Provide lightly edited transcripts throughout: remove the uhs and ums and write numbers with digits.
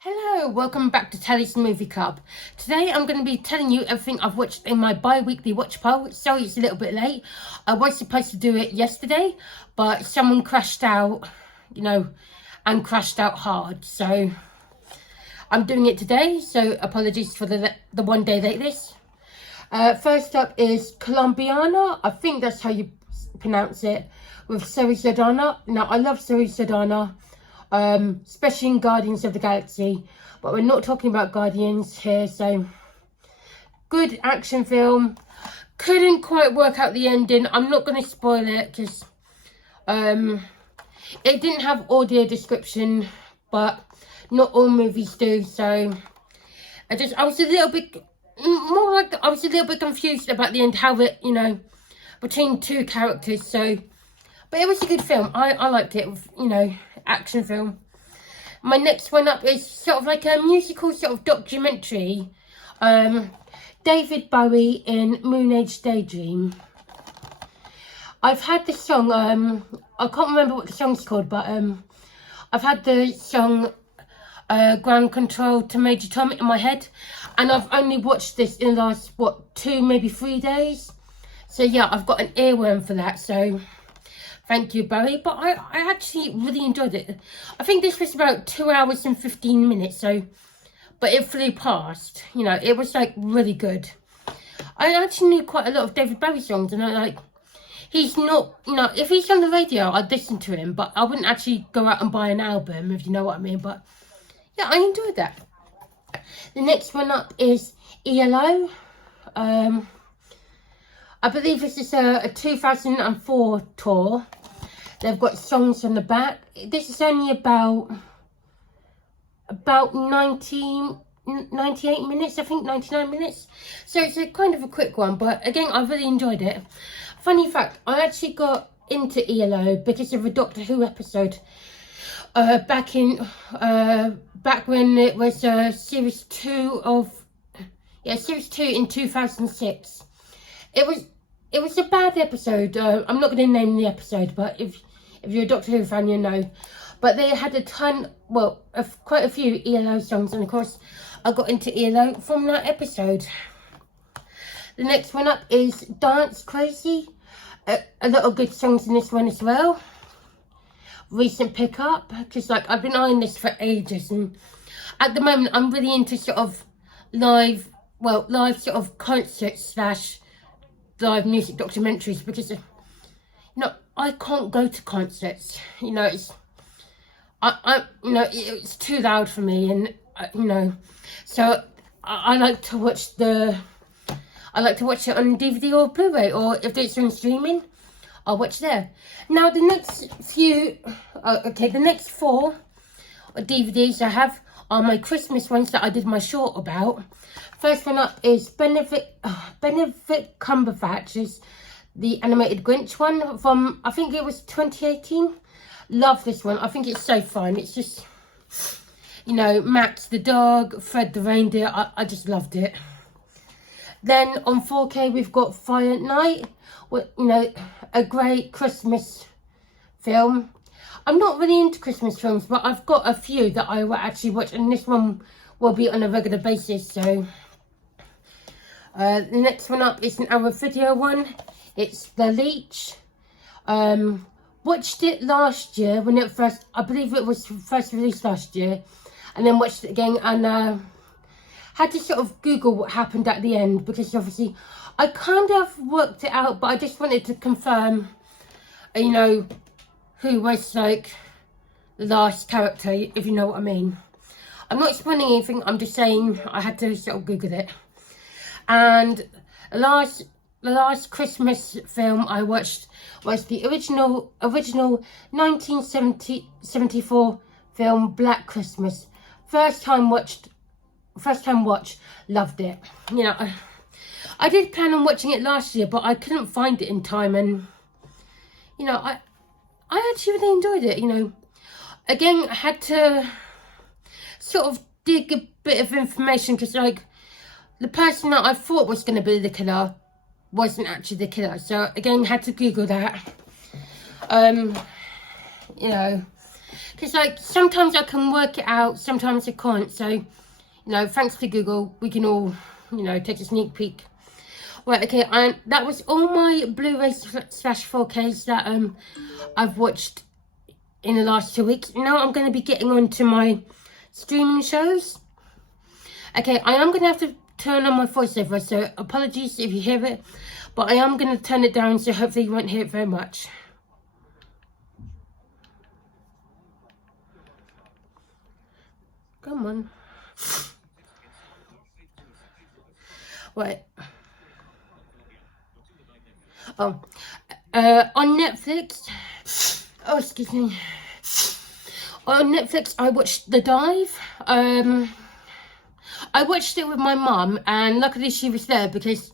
Hello, welcome back to Telly's Movie Club. Today I'm going to be telling you everything I've watched in my bi-weekly watch pile. Sorry it's a little bit late. I was supposed to do it yesterday, but someone crashed out, and crashed out hard. So I'm doing it today, so apologies for the one day lateness. First up is Colombiana. I think that's how you pronounce it, with Zoe Saldana. Now, I love Zoe Saldana. Especially in Guardians of the Galaxy, but we're not talking about Guardians here. So good action film. Couldn't quite work out the ending. I'm not going to spoil it because it didn't have audio description, but not all movies do. So I was a little bit confused about the end, how it, between two characters. So but it was a good film. I liked it, action film. My next one up is sort of like a musical sort of documentary. David Bowie in Moon Age Daydream. I've had the song, I can't remember what the song's called, but I've had the song Ground Control to Major Tom in my head. And I've only watched this in the last, 2, maybe 3 days. So yeah, I've got an earworm for that, so thank you, Bowie. But I actually really enjoyed it. I think this was about 2 hours and 15 minutes, so, but it flew past. It was like really good. I actually knew quite a lot of David Bowie songs, and he's not, if he's on the radio, I'd listen to him, but I wouldn't actually go out and buy an album, if you know what I mean. But yeah, I enjoyed that. The next one up is ELO. I believe this is a 2004 tour. They've got songs on the back. This is only about 98 minutes, I think, 99 minutes. So it's a kind of a quick one, but again, I really enjoyed it. Funny fact, I actually got into ELO because of a Doctor Who episode back when it was series 2 in 2006. It was a bad episode. I'm not going to name the episode, but if you're a Doctor Who fan, you know. But they had quite a few ELO songs, and of course, I got into ELO from that episode. The next one up is Dance Crazy. A lot of good songs in this one as well. Recent pickup, because I've been eyeing this for ages, and at the moment I'm really into sort of live sort of concerts / live music documentaries, because I can't go to concerts. It's it's too loud for me, and so I like to watch it on DVD or Blu-ray, or if it's on streaming, I'll watch there. Now the next the next 4 DVDs I have are my Christmas ones that I did my short about. First one up is Benedict Cumberbatch's The Animated Grinch one from, I think it was 2018. Love this one. I think it's so fun. It's just, Max the dog, Fred the reindeer. I just loved it. Then on 4K we've got Fire Night, a great Christmas film. I'm not really into Christmas films, but I've got a few that I will actually watch, and this one will be on a regular basis. So the next one up is an hour video one. It's The Leech. Watched it last year when I believe it was first released last year, and then watched it again, and had to sort of Google what happened at the end, because obviously I kind of worked it out, but I just wanted to confirm, who was the last character, if you know what I mean. I'm not explaining anything, I'm just saying I had to sort of Google it. And the last Christmas film I watched was the original 1974 film Black Christmas. First time watch, loved it. I did plan on watching it last year, but I couldn't find it in time, and I actually really enjoyed it. Again, I had to sort of dig a bit of information, because the person that I thought was going to be the killer wasn't actually the killer. So again, had to Google that. Because like sometimes I can work it out, sometimes I can't. So, you know, thanks to Google, we can all, you know, take a sneak peek. Right, okay, and that was all my Blu-ray slash 4Ks that I've watched in the last 2 weeks. Now I'm going to be getting on to my streaming shows. Okay, I am going to have to turn on my voiceover, so apologies if you hear it, but I am going to turn it down, so hopefully you won't hear it very much. Come on. Right. Oh, on Netflix, oh, excuse me. On Netflix, I watched The Dive. I watched it with my mum, and luckily she was there because,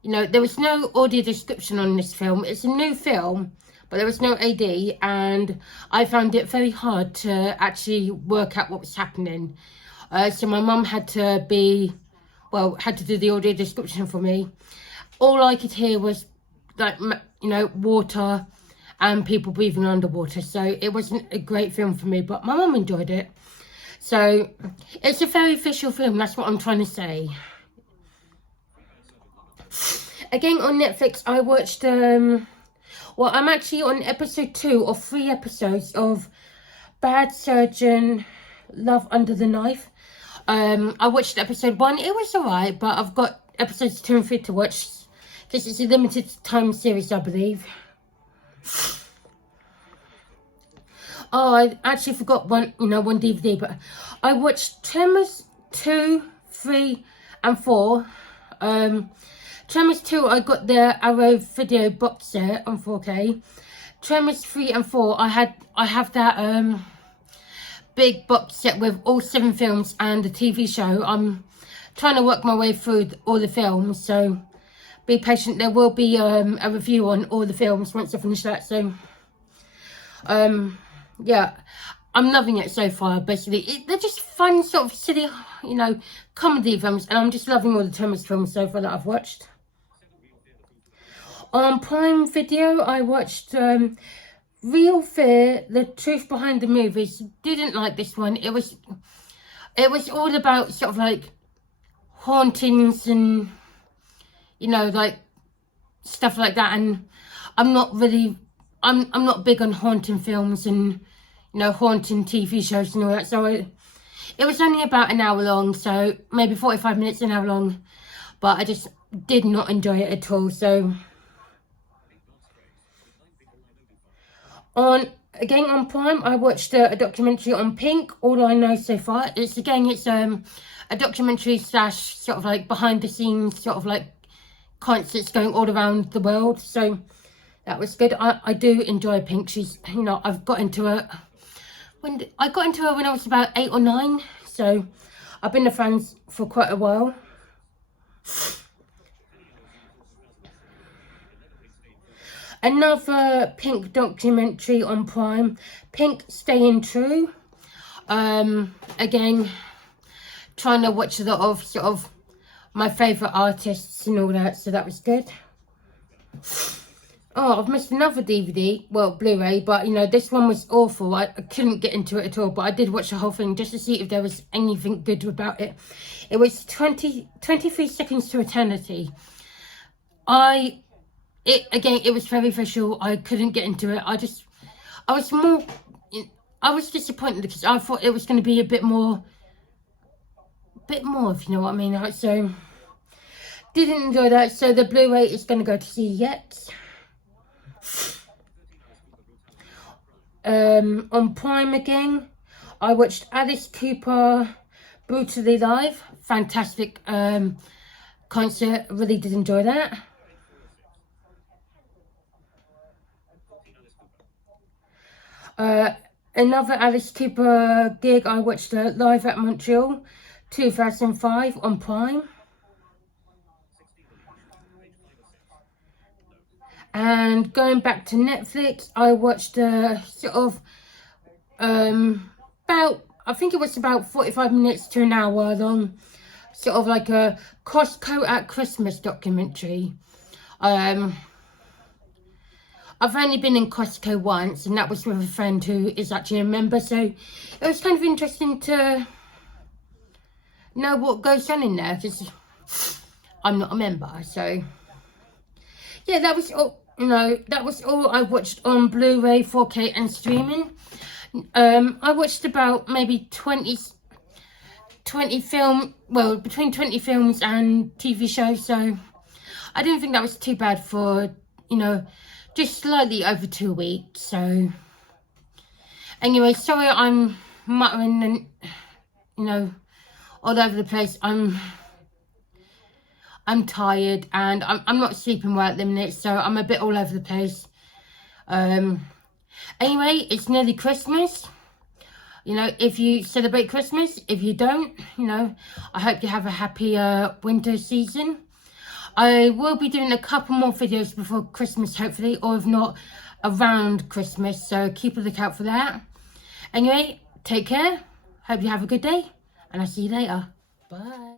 you know, there was no audio description on this film. It's a new film, but there was no AD, and I found it very hard to actually work out what was happening. So my mum had to do the audio description for me. All I could hear was, like, you know, water and people breathing underwater. So it wasn't a great film for me, but my mum enjoyed it. So it's a very visual film, that's what I'm trying to say. Again, on Netflix, I watched, I'm actually on episode 2 of 3 episodes of Bad Surgeon, Love Under the Knife. I watched episode 1, it was alright, but I've got episodes 2 and 3 to watch. This is a limited time series, I believe. Oh, I actually forgot one DVD, but I watched Tremors 2, 3, and 4. Tremors 2, I got the Arrow video box set on 4K. Tremors 3 and 4, I have that big box set with all 7 films and the TV show. I'm trying to work my way through all the films, so be patient. There will be a review on all the films once I finish that. So, yeah, I'm loving it so far. Basically, they're just fun, sort of silly, you know, comedy films, and I'm just loving all the Tremors films so far that I've watched. On Prime Video, I watched Real Fear: The Truth Behind the Movies. Didn't like this one. It was all about sort of like hauntings and, you know, like stuff like that. And I'm not big on haunting films and, you know, haunting TV shows and all that. So it was only about an hour long, so maybe 45 minutes, an hour long. But I just did not enjoy it at all. So on Prime, I watched a documentary on Pink, All I Know So Far. It's a documentary slash sort of like behind the scenes, sort of like concerts going all around the world. So that was good. I do enjoy Pink. She's, you know, I've got into her when I was about 8 or 9. So I've been a fan for quite a while. Another Pink documentary on Prime, Pink Staying True. Again, trying to watch a lot of sort of my favourite artists and all that, so that was good. Oh, I've missed another DVD, well, Blu-ray, but, you know, this one was awful. I couldn't get into it at all, but I did watch the whole thing just to see if there was anything good about it. It was 23 Seconds to Eternity. It was very visual. I couldn't get into it. I was disappointed because I thought it was going to be a bit more, if you know what I mean. So, didn't enjoy that. So the Blu-ray is going to go to see yet. On Prime again, I watched Alice Cooper Brutally Live. Fantastic concert. Really did enjoy that. Another Alice Cooper gig, I watched Live at Montreal 2005 on Prime. And going back to Netflix, I watched sort of I think it was about 45 minutes to an hour long, sort of like a Costco at Christmas documentary. I I've only been in Costco once, and that was with a friend who is actually a member, so it was kind of interesting to know what goes on in there, because I'm not a member. So yeah, that was all, that was all I watched on Blu-ray, 4K and streaming. I watched about maybe 20 film, well, between 20 films and TV shows, so I didn't think that was too bad for, just slightly over 2 weeks. So anyway, sorry I'm muttering and, all over the place. I'm tired, and I'm not sleeping well at the minute, so I'm a bit all over the place. Anyway, it's nearly Christmas. If you celebrate Christmas, if you don't, I hope you have a happy winter season. I will be doing a couple more videos before Christmas, hopefully, or if not, around Christmas, so keep a lookout for that. Anyway, take care, hope you have a good day, and I'll see you later. Bye.